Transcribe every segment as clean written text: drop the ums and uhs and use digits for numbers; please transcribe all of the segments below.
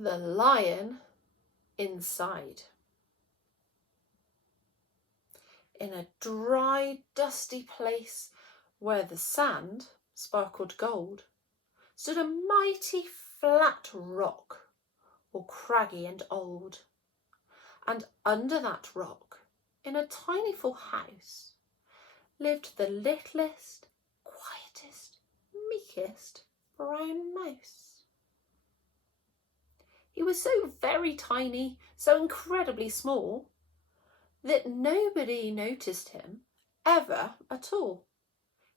The lion inside. In a dry, dusty place where the sand sparkled gold, stood a mighty flat rock, all craggy and old. And under that rock, in a tiny full house, lived the littlest, quietest, meekest brown mouse. He was so very tiny, so incredibly small, that nobody noticed him ever at all.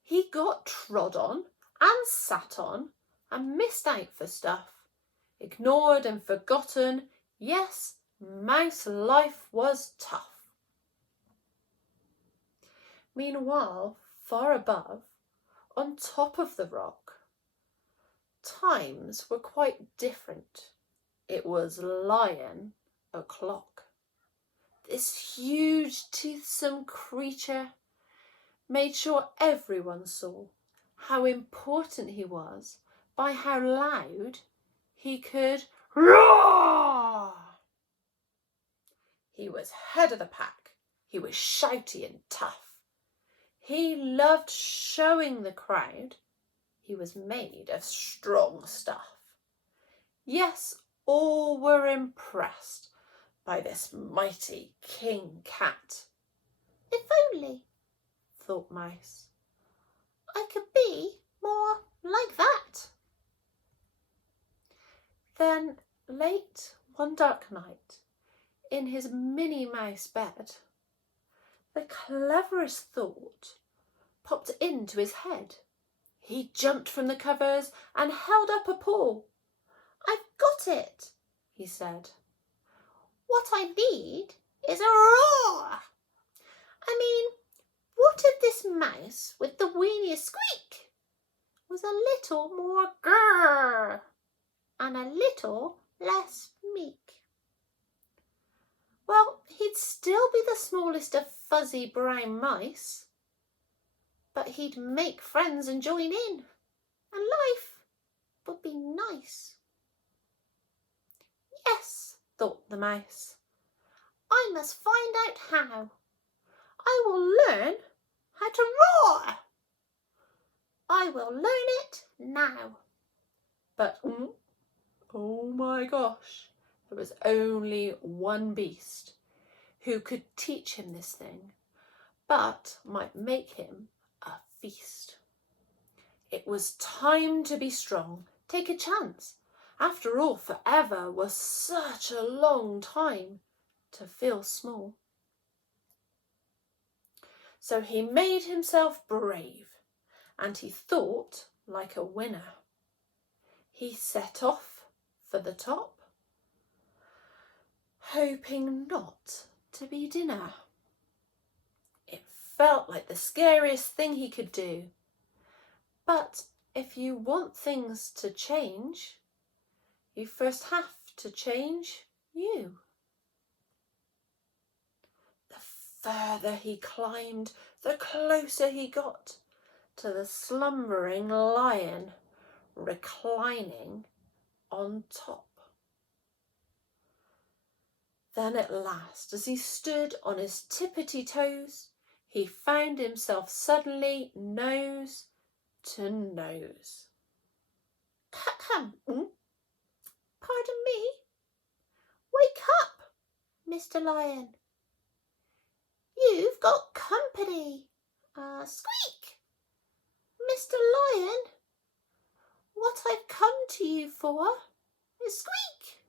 He got trod on and sat on and missed out for stuff, ignored and forgotten. Yes, mouse life was tough. Meanwhile, far above, on top of the rock, times were quite different. It was lion o'clock. This huge, toothsome creature made sure everyone saw how important he was by how loud he could roar. He was head of the pack. He was shouty and tough. He loved showing the crowd he was made of strong stuff. Yes, all were impressed by this mighty king cat. If only, thought Mouse, I could be more like that. Then, late one dark night, in his Minnie Mouse bed, the cleverest thought popped into his head. He jumped from the covers and held up a paw. I've got it, he said. What I need is a roar. I mean, what if this mouse with the weeniest squeak was a little more grrr and a little less meek? Well, he'd still be the smallest of fuzzy brown mice, but he'd make friends and join in, and life would be nice. Yes, thought the mouse, I must find out how. I will learn how to roar. I will learn it now. But, oh my gosh, there was only one beast who could teach him this thing, but might make him a feast. It was time to be strong, take a chance. After all, forever was such a long time to feel small. So he made himself brave, and he thought like a winner. He set off for the top, hoping not to be dinner. It felt like the scariest thing he could do. But if you want things to change, you first have to change you. The further he climbed, the closer he got to the slumbering lion reclining on top. Then at last, as he stood on his tippity toes, he found himself suddenly nose to nose. Pardon me? Wake up, Mr. Lion. You've got company. Squeak! Mr. Lion, what I've come to you for is squeak.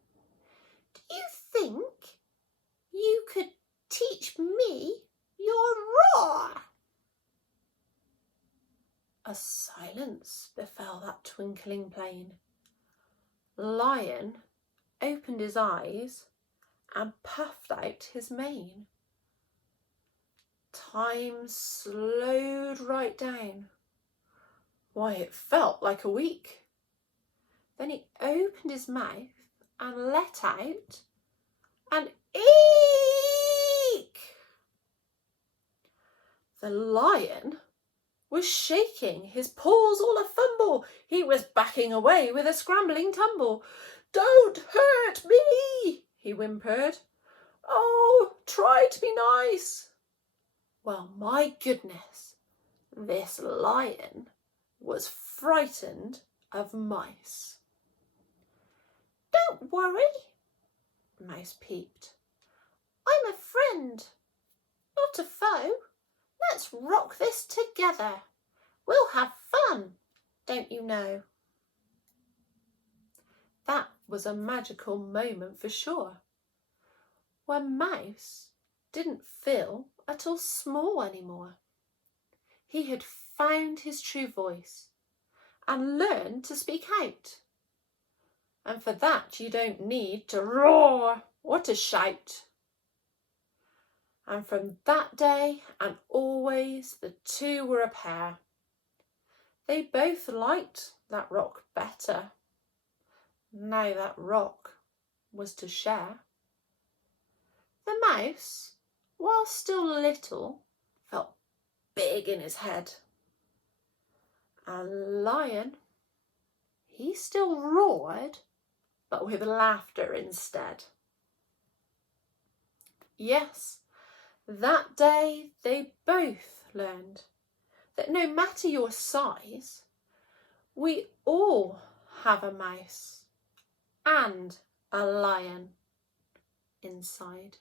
Do you think you could teach me your roar? A silence befell that twinkling plain. Lion opened his eyes and puffed out his mane. Time slowed right down. Why, it felt like a week. Then he opened his mouth and let out an eek. The lion was shaking, his paws all a fumble. He was backing away with a scrambling tumble. "Don't hurt me," he whimpered. "Oh, try to be nice." Well, my goodness, this lion was frightened of mice. "Don't worry," Mouse peeped. "I'm a friend, not a foe. Let's rock this together. We'll have fun, don't you know?" That was a magical moment for sure, when Mouse didn't feel at all small anymore. He had found his true voice and learned to speak out. And for that you don't need to roar or to shout. And from that day and always the two were a pair. They both liked that rock better. Now that rock was to share. The mouse, while still little, felt big in his head. And Lion, he still roared, but with laughter instead. Yes, that day they both learned that no matter your size, we all have a mouse and a lion inside.